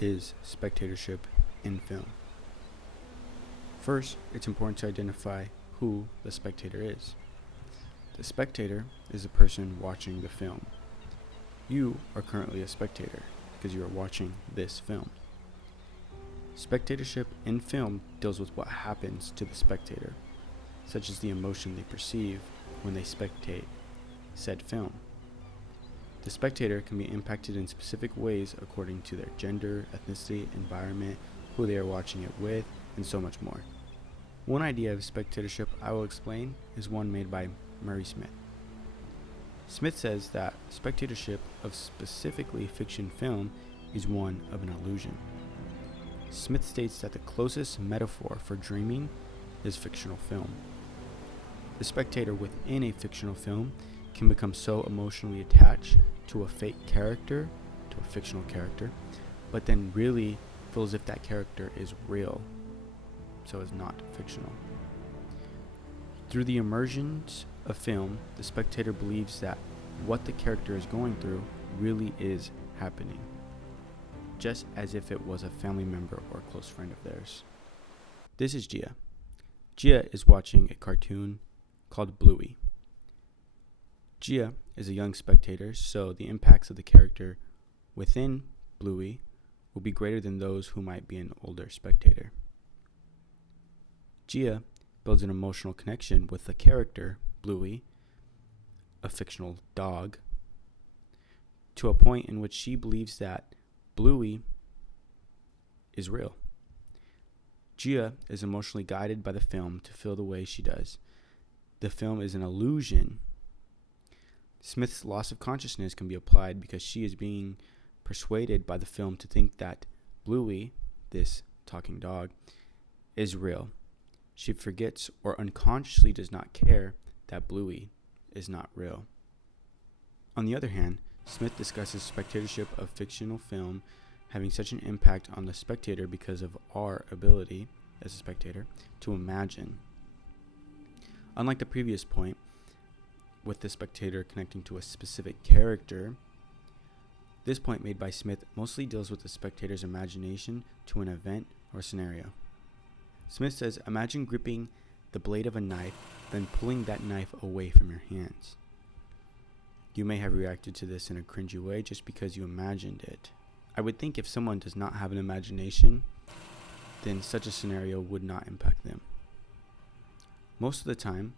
is spectatorship in film? First, it's important to identify who the spectator is. The spectator is the person watching the film. You are currently a spectator because you are watching this film. Spectatorship in film deals with what happens to the spectator, such as the emotion they perceive when they spectate said film. The spectator can be impacted in specific ways according to their gender, ethnicity, environment, who they are watching it with, and so much more. One idea of spectatorship I will explain is one made by Murray Smith. Smith says that spectatorship of specifically fiction film is one of an illusion. Smith states that the closest metaphor for dreaming is fictional film. The spectator within a fictional film can become so emotionally attached to a fake character, to a fictional character, but then really feel as if that character is real, so is not fictional. Through the immersions of film, the spectator believes that what the character is going through really is happening, just as if it was a family member or a close friend of theirs. This is Gia. Gia is watching a cartoon called Bluey. Gia is a young spectator, so the impacts of the character within Bluey will be greater than those who might be an older spectator. Gia builds an emotional connection with the character, Bluey, a fictional dog, to a point in which she believes that Bluey is real. Gia is emotionally guided by the film to feel the way she does. The film is an illusion. Smith's loss of consciousness can be applied because she is being persuaded by the film to think that Bluey, this talking dog, is real. She forgets or unconsciously does not care that Bluey is not real. On the other hand, Smith discusses spectatorship of fictional film having such an impact on the spectator because of our ability, as a spectator, to imagine. Unlike the previous point, with the spectator connecting to a specific character, this point made by Smith mostly deals with the spectator's imagination to an event or scenario. Smith says, imagine gripping the blade of a knife, then pulling that knife away from your hands. You may have reacted to this in a cringy way just because you imagined it. I would think if someone does not have an imagination, then such a scenario would not impact them. Most of the time,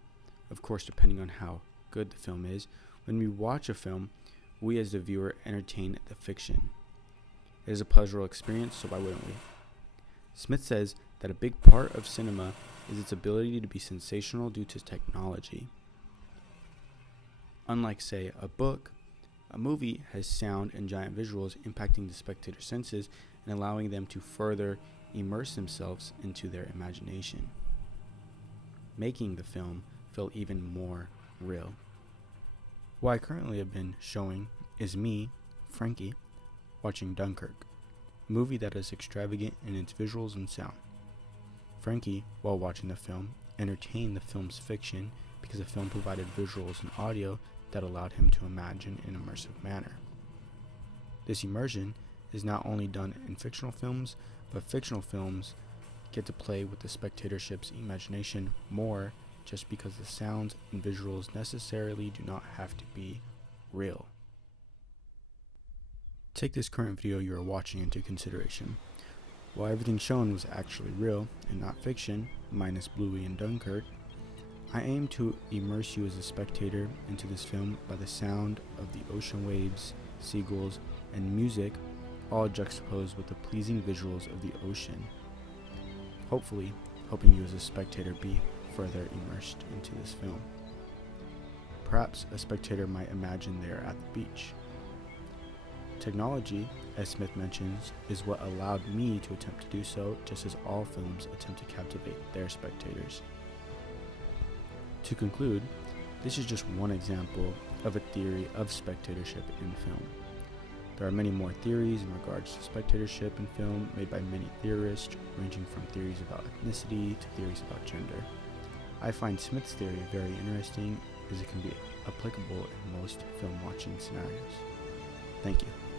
of course depending on how good the film is, when we watch a film, we as the viewer entertain the fiction. It is a pleasurable experience, so why wouldn't we? Smith says that a big part of cinema is its ability to be sensational due to technology. Unlike, say, a book, a movie has sound and giant visuals impacting the spectator's senses and allowing them to further immerse themselves into their imagination, making the film feel even more real. What I currently have been showing is me, Frankie, watching Dunkirk, a movie that is extravagant in its visuals and sound. Frankie, while watching the film, entertained the film's fiction because the film provided visuals and audio that allowed him to imagine in an immersive manner. This immersion is not only done in fictional films, but fictional films get to play with the spectatorship's imagination more just because the sounds and visuals necessarily do not have to be real. Take this current video you are watching into consideration. While everything shown was actually real and not fiction, minus Bluey and Dunkirk, I aim to immerse you as a spectator into this film by the sound of the ocean waves, seagulls, and music, all juxtaposed with the pleasing visuals of the ocean. Hopefully, helping you as a spectator be further immersed into this film. Perhaps a spectator might imagine they are at the beach. Technology, as Smith mentions, is what allowed me to attempt to do so, just as all films attempt to captivate their spectators. To conclude, this is just one example of a theory of spectatorship in film. There are many more theories in regards to spectatorship in film made by many theorists, ranging from theories about ethnicity to theories about gender. I find Smith's theory very interesting as it can be applicable in most film watching scenarios. Thank you.